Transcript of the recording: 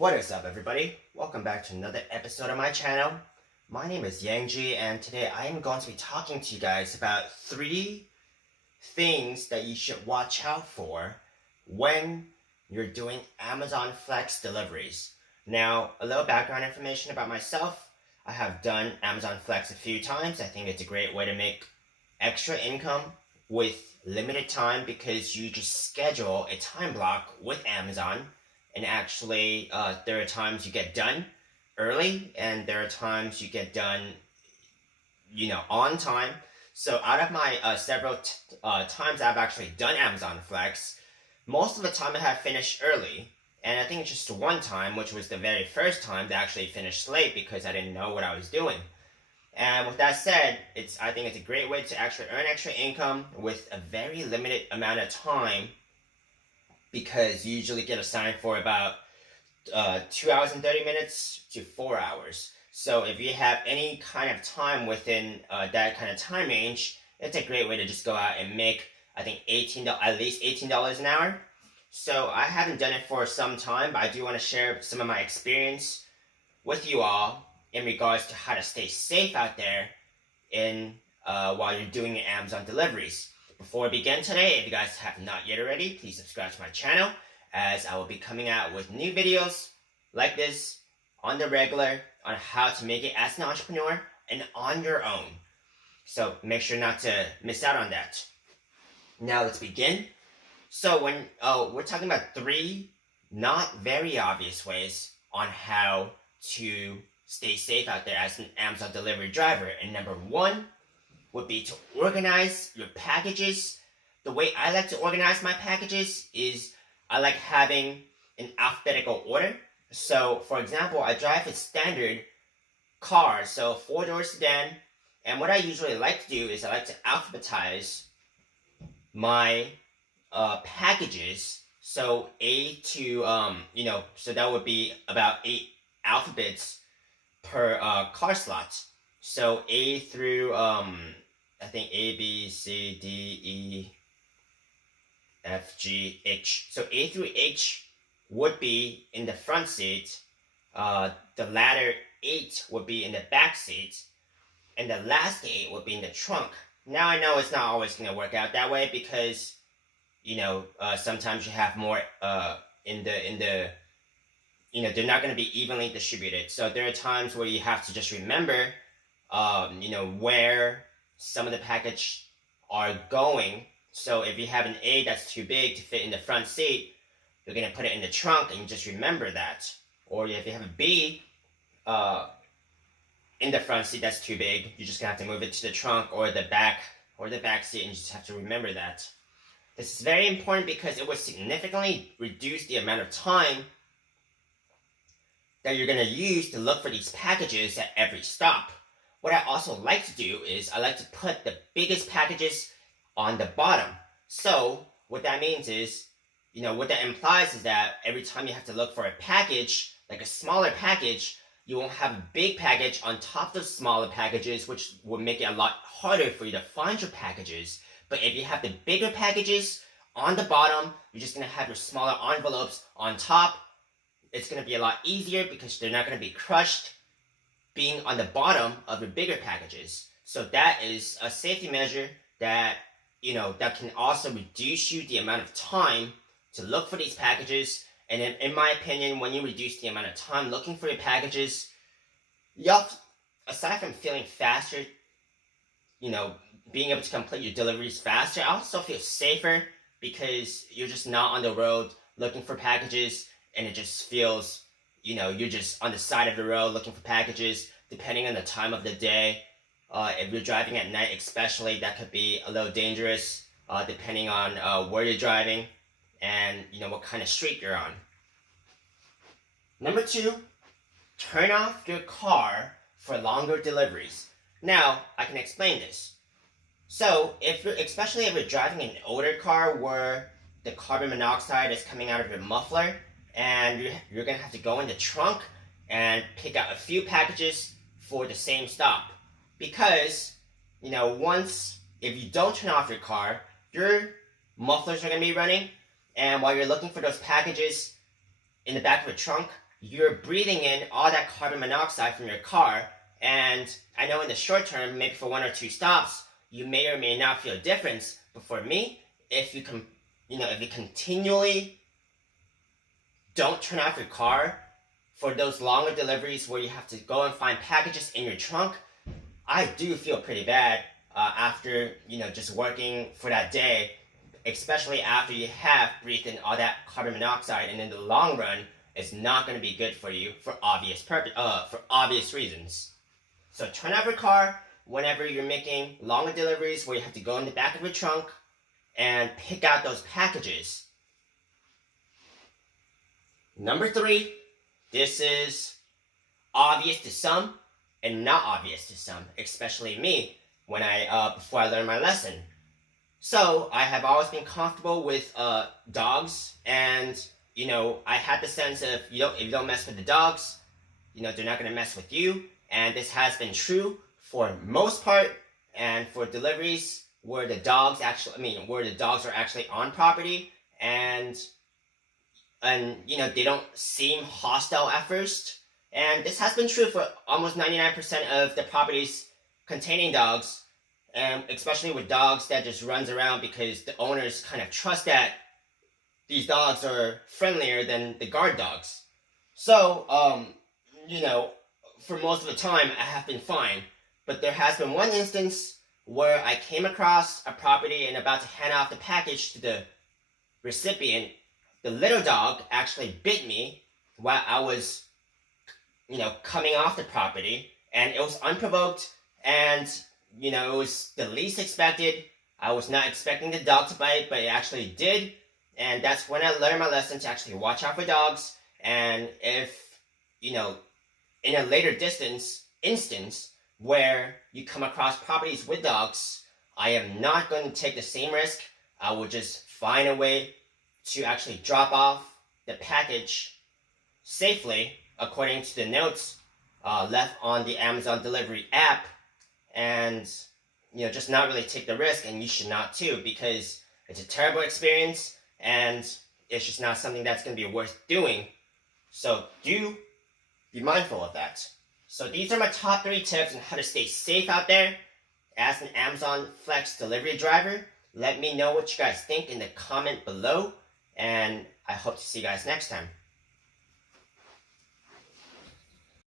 What is up, everybody? Welcome back to another episode of my channel. My name is Yangji, and today I am going to be talking to you guys about 3 things that you should watch out for when you're doing Amazon Flex deliveries. Now, a little background information about myself. I have done Amazon Flex a few times. I think it's a great way to make extra income with limited time because you just schedule a time block with Amazon. And actually, there are times you get done early, and there are times you get done, on time. So out of my several times I've actually done Amazon Flex, most of the time I have finished early. And I think it's just one time, which was the very first time, that I actually finished late because I didn't know what I was doing. And with that said, I think it's a great way to actually earn extra income with a very limited amount of time, because you usually get assigned for about 2 hours and 30 minutes to 4 hours. So if you have any kind of time within that kind of time range, it's a great way to just go out and make, I think, at least $18 an hour. So I haven't done it for some time, but I do want to share some of my experience with you all in regards to how to stay safe out there while you're doing Amazon deliveries. Before we begin today, if you guys have not yet already, please subscribe to my channel, as I will be coming out with new videos like this on the regular on how to make it as an entrepreneur and on your own. So make sure not to miss out on that. Now let's begin. So we're talking about 3 not very obvious ways on how to stay safe out there as an Amazon delivery driver. And number 1 would be to organize your packages. The way I like to organize my packages is I like having an alphabetical order. So, for example, I drive a standard car, so 4-door sedan, and what I usually like to do is I like to alphabetize my packages. So A to, so that would be about 8 alphabets per car slot. So A through, I think A, B, C, D, E, F, G, H. So A through H would be in the front seat. The latter 8 would be in the back seat. And the last 8 would be in the trunk. Now I know it's not always going to work out that way because, sometimes you have more they're not going to be evenly distributed. So there are times where you have to just remember where some of the package are going. So if you have an A that's too big to fit in the front seat, you're going to put it in the trunk, and you just remember that. Or if you have a B in the front seat that's too big, you're just going to have to move it to the trunk or the back seat, and you just have to remember that. This is very important because it will significantly reduce the amount of time that you're going to use to look for these packages at every stop. What I also like to do is I like to put the biggest packages on the bottom. So what that means is, what that implies is that every time you have to look for a package, like a smaller package, you won't have a big package on top of smaller packages, which will make it a lot harder for you to find your packages. But if you have the bigger packages on the bottom, you're just going to have your smaller envelopes on top. It's going to be a lot easier because they're not going to be crushed being on the bottom of your bigger packages. So that is a safety measure that, that can also reduce you the amount of time to look for these packages. And in my opinion, when you reduce the amount of time looking for your packages, aside from feeling faster, being able to complete your deliveries faster, I also feel safer because you're just not on the road looking for packages, and it just feels, you're just on the side of the road looking for packages, depending on the time of the day. If you're driving at night especially, that could be a little dangerous, depending on where you're driving and, what kind of street you're on. Number 2, turn off your car for longer deliveries. Now, I can explain this. So, especially if you're driving an older car where the carbon monoxide is coming out of your muffler, and you're going to have to go in the trunk and pick out a few packages for the same stop. Because, if you don't turn off your car, your mufflers are going to be running, and while you're looking for those packages in the back of a trunk, you're breathing in all that carbon monoxide from your car. And I know in the short term, maybe for 1 or 2 stops, you may or may not feel a difference. But for me, if you continually don't turn off your car for those longer deliveries where you have to go and find packages in your trunk, I do feel pretty bad after just working for that day, especially after you have breathed in all that carbon monoxide, and in the long run, it's not going to be good for you for obvious reasons. So turn off your car whenever you're making longer deliveries where you have to go in the back of your trunk and pick out those packages. Number 3, this is obvious to some and not obvious to some, especially me when before I learned my lesson. So I have always been comfortable with dogs, and I had the sense of if you don't mess with the dogs, they're not gonna mess with you. And this has been true for most part, and for deliveries where the dogs are actually on property, and they don't seem hostile at first. And this has been true for almost 99% of the properties containing dogs, and especially with dogs that just runs around because the owners kind of trust that these dogs are friendlier than the guard dogs. So, for most of the time, I have been fine. But there has been one instance where I came across a property and about to hand off the package to the recipient. The little dog actually bit me while I was, coming off the property. And it was unprovoked, and, it was the least expected. I was not expecting the dog to bite, but it actually did. And that's when I learned my lesson to actually watch out for dogs. And if, in a later instance where you come across properties with dogs, I am not going to take the same risk. I will just find a way to actually drop off the package safely according to the notes left on the Amazon delivery app, and just not really take the risk. And you should not too, because it's a terrible experience and it's just not something that's going to be worth doing. So do be mindful of that. So these are my top 3 tips on how to stay safe out there as an Amazon Flex delivery driver. Let me know what you guys think in the comment below, and I hope to see you guys next time.